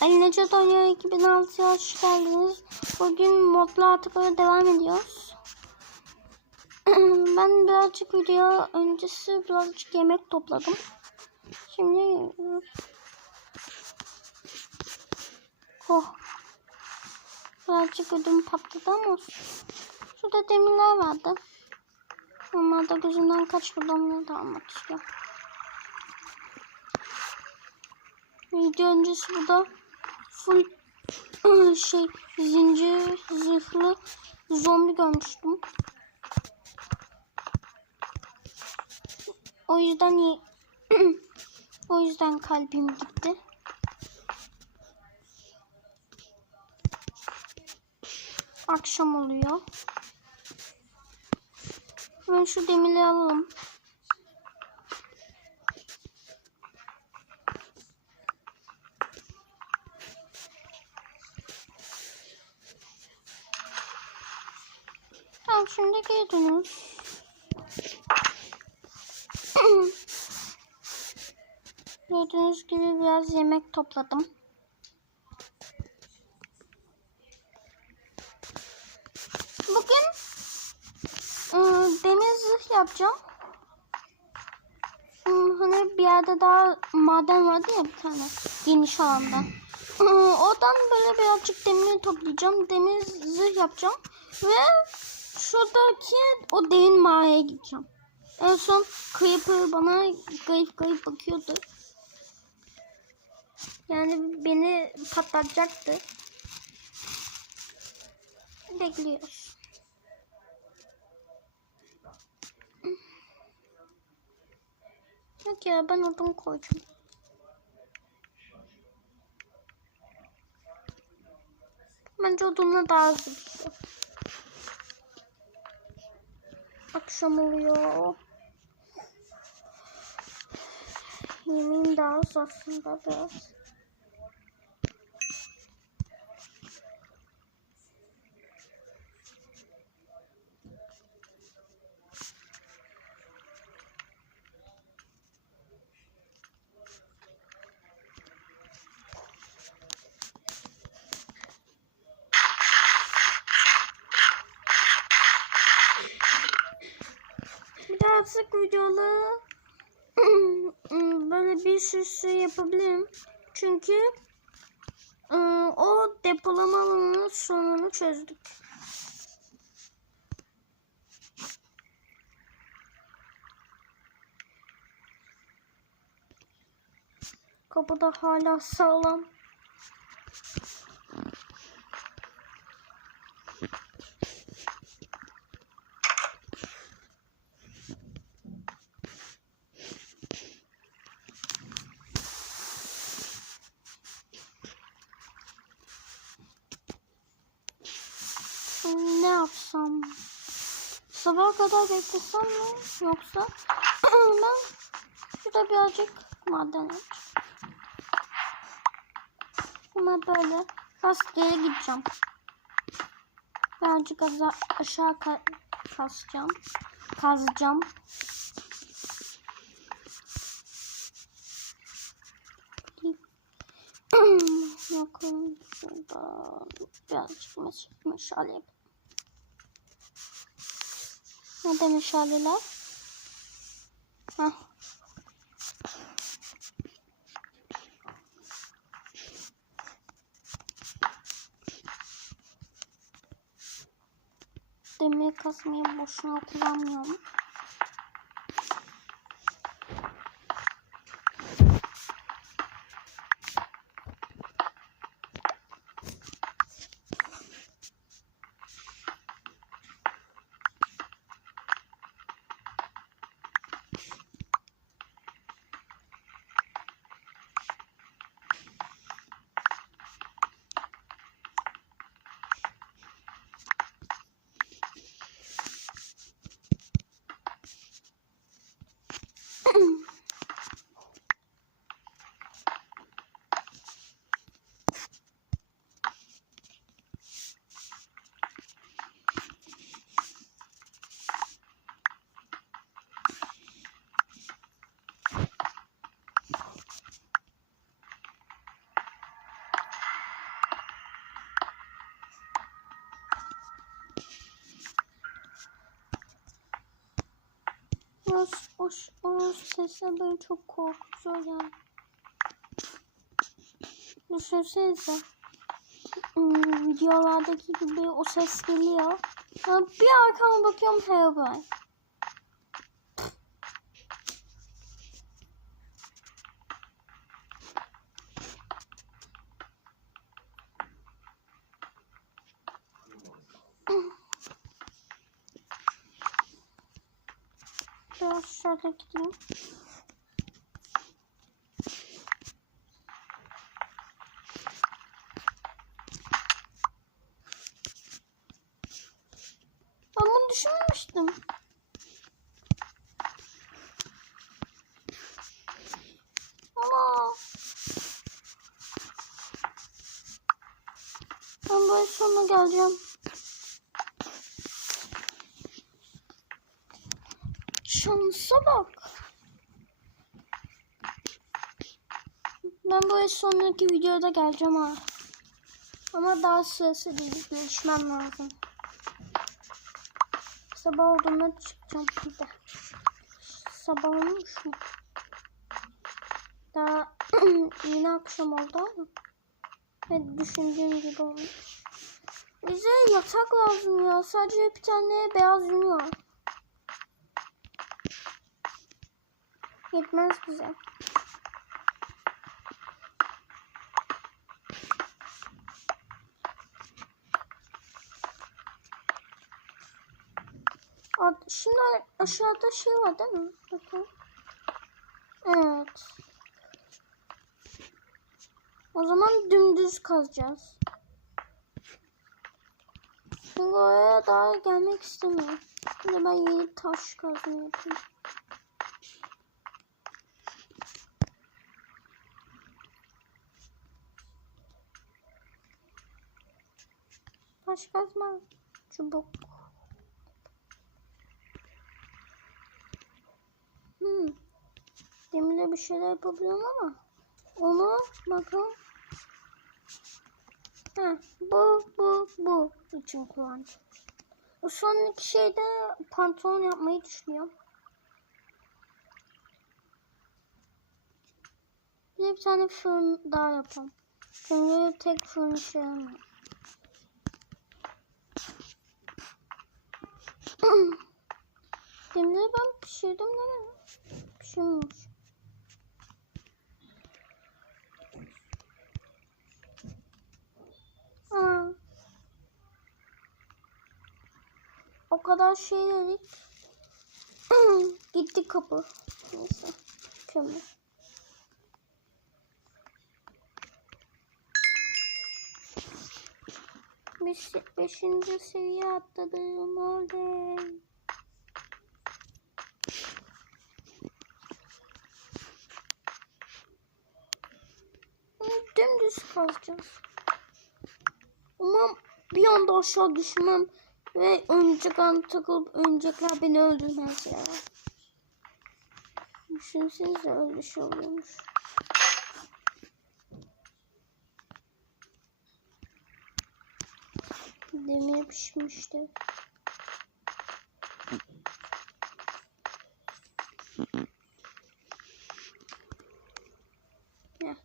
Ali Necdet Oynuyor 2006'ya hoş geldiniz. Bugün modlu atıklara devam ediyoruz. ben birazcık video öncesi birazcık yemek topladım. Şimdi oh birazcık ödüm patladı ama. Şurada demirler vardı. Onlar da gözümden kaçmadı onları da almak. Video öncesi bu da full şey zincir zırhlı zombi görmüştüm. O yüzden iyi. o yüzden kalbim gitti. Akşam oluyor. Ben şu demirleri alalım. Dönüyoruz. Gördüğünüz gibi biraz yemek topladım. Bugün ıı, zırh yapacağım. Iı, Hani bir yerde daha maden vardı ya bir tane geniş alanda. Iı, Oradan böyle birazcık demir toplayacağım. Demir zırh yapacağım. Ve şuradaki o derin mağaraya gideceğim. En son Creeper bana garip garip bakıyordu. Yani beni patlatacaktı. Bekliyoruz. Yok ya ben odun koydum. Bence odunla daha hızlı pişiyor. Akşam oluyor. Yemeğim daha az aslında biraz. Çünkü ıı, o depolama alanının sorununu çözdük. Kapı da hala sağlam. Ne yapsam? Sabaha kadar beklesem mi? Yoksa ben şurada birazcık maden yapacağım. Ama böyle rastgele gideceğim. Birazcık aşağı ka kazacağım. Kazacağım. Yok şurada birazcık meş meşale yap. Nerede meşaleler? Heh. Demir kasmayı boşuna kullanmıyorum. O, o, o sesler böyle çok korkutuyor yani. Düşünsenize. Hmm, videolardaki gibi o ses geliyor. Ya bir arkama bakıyorum Herobrine. Şöyle gideyim. Ben bunu düşünmemiştim. Ama ben böyle sonuna geleceğim. Şansa bak. Ben böyle sonraki videoda geleceğim ha. Ama daha sırası değil. Görüşmem lazım. Sabah olduğunda çıkacağım de. Sabah olmuş mu? Daha yine akşam oldu ama. Ve düşündüğüm gibi olmuş. Bize yatak lazım ya. Sadece bir tane beyaz yün var. Yetmez bize. Aşağıda şey var değil mi? Bakın. Evet. O zaman dümdüz kazacağız. Çünkü oraya daha gelmek istemiyorum. Şimdi ben yeni taş kazma yapayım. Taş kazma. Çubuk. Hmm. Demirle bir şeyler yapabiliyorum ama onu bakın. Heh, bu bu bu için kullanacağım. O sonraki şeyde pantolon yapmayı düşünüyorum. Bir tane fırın daha yapalım. Çünkü tek fırın işe yaramıyor. Demirleri ben pişirdim değil mi? Pişirmemiş. Aa. O kadar şey dedik. Gitti kapı. Neyse. Kömür. Beş, beşinci seviye atladım. Oley. Dümdüz kazacağız. Umarım bir anda aşağı düşmem ve oyuncak an takılıp oyuncaklar beni öldürmez ya. Düşünsenize öyle şey oluyormuş. Demir pişmişti. Ya.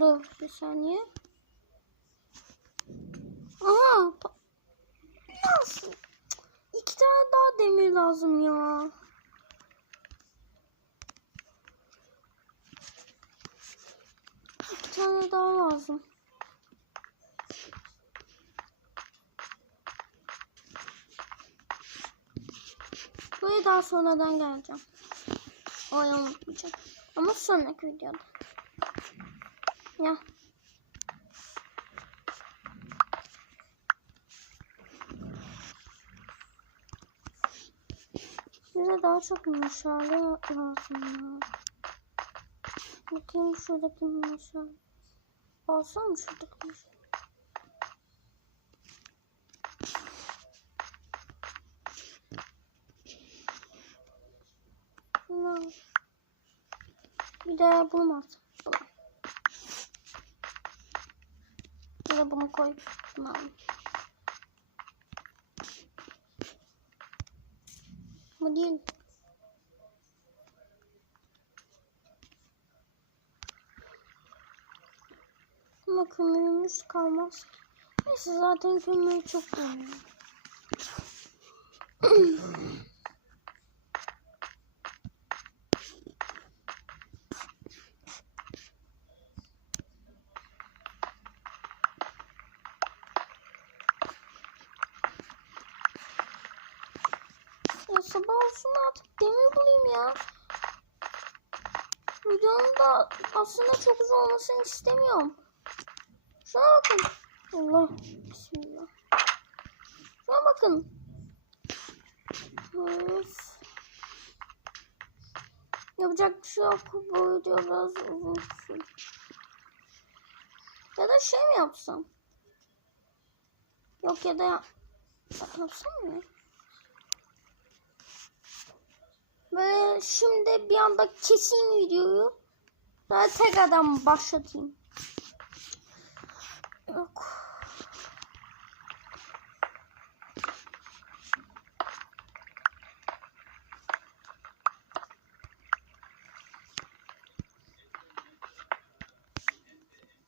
Dur bir saniye. Aha. Nasıl? İki tane daha demir lazım ya. İki tane daha lazım. Buraya daha sonradan geleceğim. Orayı unutmayacağım. Ama sonraki videoda. Ya. Bize daha çok meşale lazım ya. Bakayım şuradaki meşale. Alsam şuradaki meşale? Bir de bunu de bunu koy. Bunu al. Bu değil. Ama kömürümüz kalmaz. Neyse zaten kömür çok önemli. Ya sabah olsun artık demir bulayım ya. Videonun da uzun olmasını istemiyorum. Şuna bakın. Allah. Bismillah. Şuna bakın. Öf. Yapacak bir şey yok. Bu video biraz uzun. Ya da şey mi yapsam? Yok ya da ya... yapsam mı? Böyle şimdi bir anda keseyim videoyu. Sonra tekrardan başlatayım. Yok.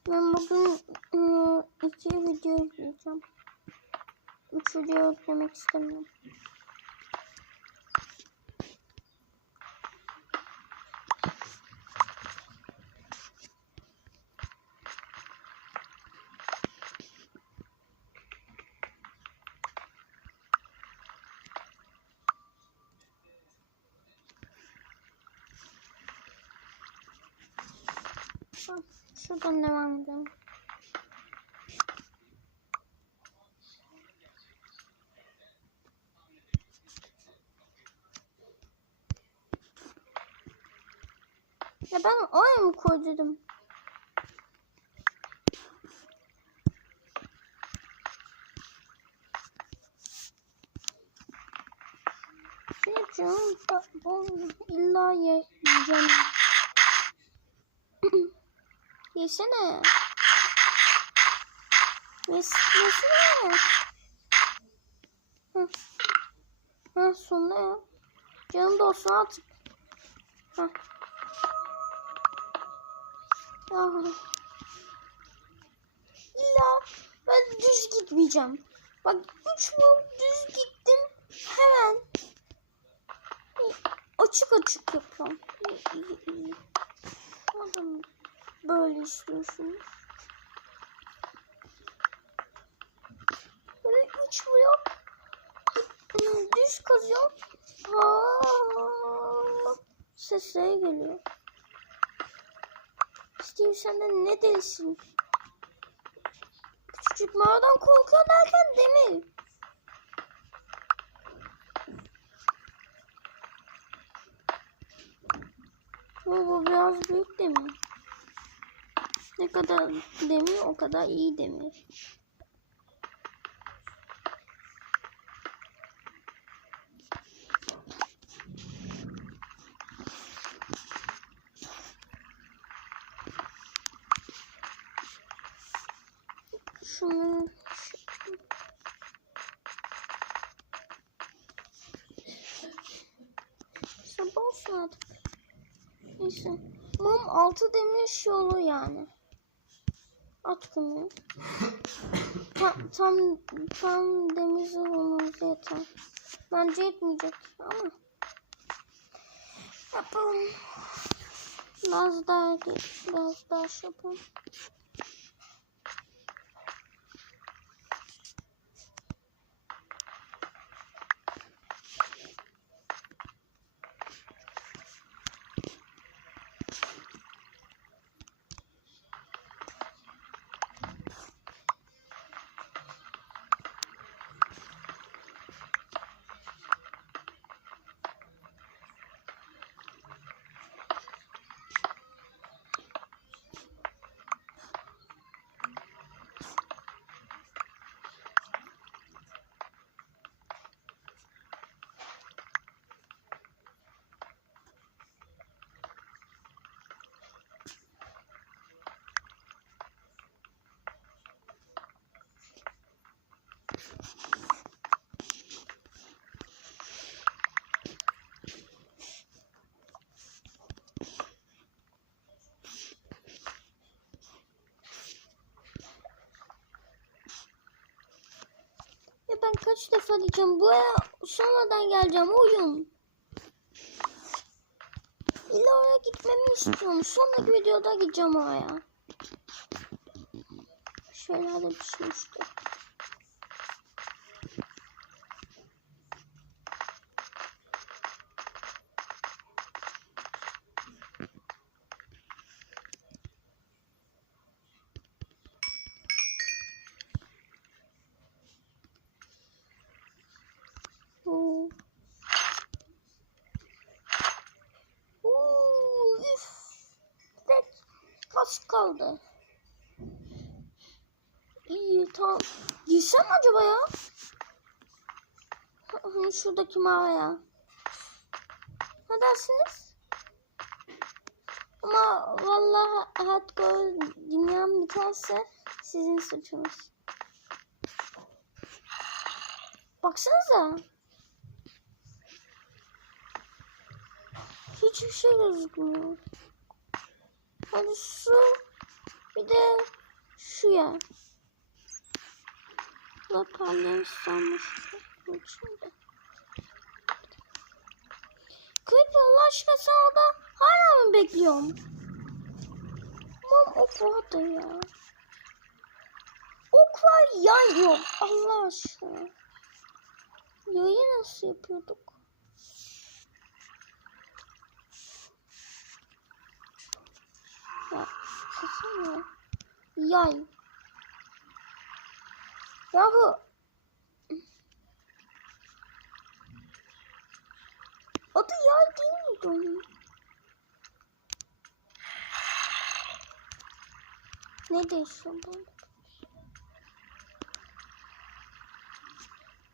Ben bugün ıı, iki video yükleyeceğim. Üç video yüklemek istemiyorum. Şuradan devam edelim. Ya ben oraya mı koydum? Ne canım? Bu illa ye yiyeceğim. Yesene. Yes, yesene. Hı. Hı, sonunda ya. Canım da olsun artık. Hı. Ah. İlla ben düz gitmeyeceğim. Bak üç bu düz gittim. Hemen açık açık yapıyorum. Adam böyle istiyorsunuz. Böyle üç blok düz kazıyorum. Ha, sesleri geliyor. Steve sen de ne delisin? Küçücük mağaradan korkuyor derken demir. Bu, bu biraz büyük demir. Ne kadar demir o kadar iyi demir. Şunu Sabah artık. Neyse. Mum altı demir yolu yani. At bunu. tam, tam, tam demir olmamız yeter. Bence yetmeyecek ama. Yapalım. Biraz daha, biraz daha şey yapalım. Ben kaç defa diyeceğim. Buraya sonradan geleceğim. Oyun. İlla oraya gitmemi istiyorum. Sonraki videoda gideceğim oraya. Şöyle de bir şey işte. Kas kaldı. İyi tamam. Girsem acaba ya? Şuradaki mağaraya. Ne dersiniz? Ama vallahi hardcore dünyam biterse sizin suçunuz. Baksanıza. Hiçbir şey gözükmüyor. Hadi su. Bir de şu yer. Bu parlayan sanmış. Allah aşkına sen orada hala mı bekliyorum? Aman ok vardır ya. Ok var yok. Allah aşkına. Yayı nasıl yapıyorduk? Ya ya. Yay. Yahu. Adı yay değil miydi onun? Ne değişiyor bu?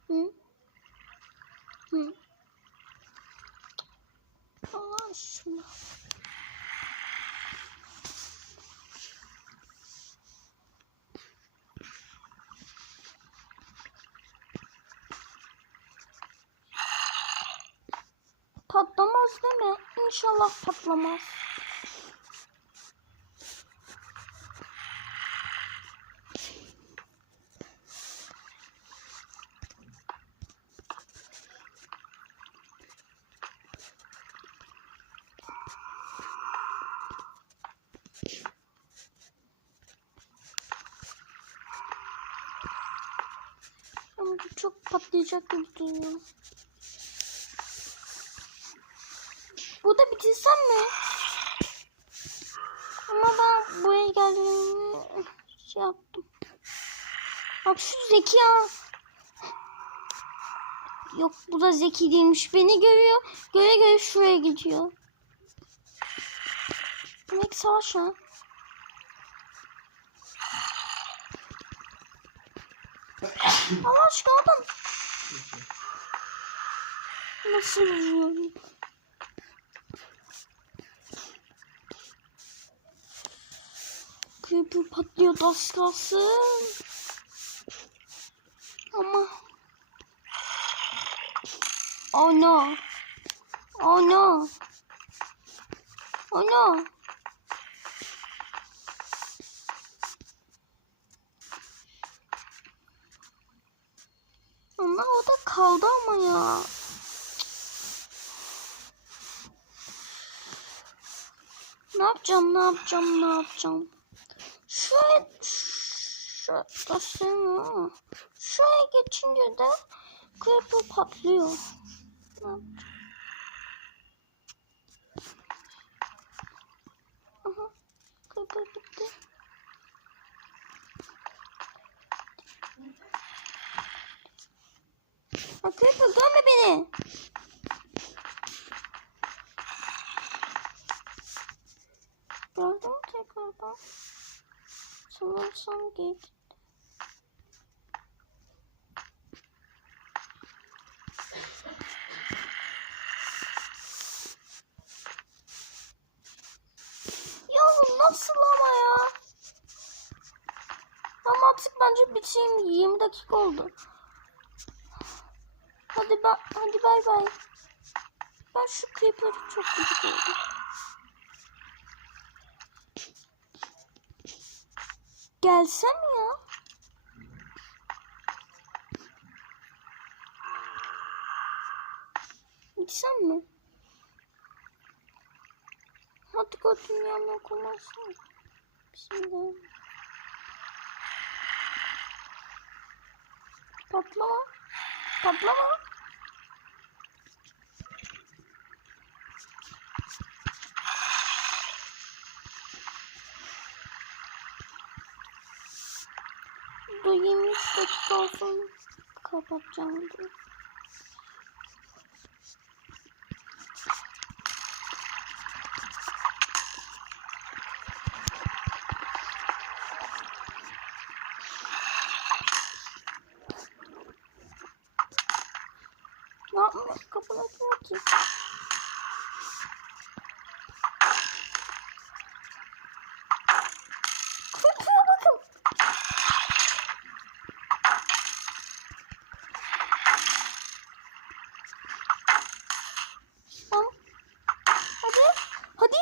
Hı? Hı? Allah aşkına. Patlamaz değil mi? İnşallah patlamaz. Çok patlayacak gibi duruyor. Burada bitirsem mi? Ama ben buraya geldiğimi şey yaptım. Bak şu zeki ya. Yok bu da zeki değilmiş. Beni görüyor. Göre göre şuraya gidiyor. Demek savaş ha. Allah aşkına adam. Nasıl vuruyor? Creeper patlıyor az. Ama Oh no. Oh no. Oh no. Onlar orada kaldı ama ya. Ne yapacağım, ne yapacağım, ne yapacağım? Şu, ama. Şuraya geçince de creeper patlıyor. Aha, creeper gitti. Creeper görme beni. Gördüm tekrardan. Sanırsam geç. 20 dakika oldu. Hadi ba hadi bay bay. Ben şu klipleri çok gıcık oldum. Gelsem ya. Gitsem mi? Hadi götüm yanına koymazsın. Bismillah. Patlama. Patlama. Dur 23 dakika olsun. Kapatacağım. Dur. Ne yapmış? Kapatmıyor ki. Kötüye bakın. Tamam. Hadi. Hadi.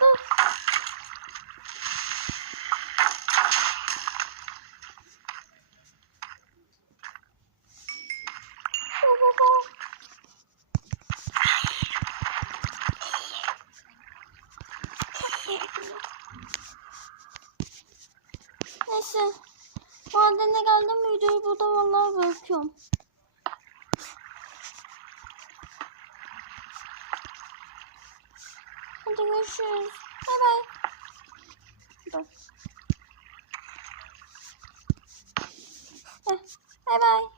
Dur. Ohoho. Neyse. Madene geldim videoyu burada vallahi bırakıyorum. Hadi görüşürüz. Bay bay. Bay bay.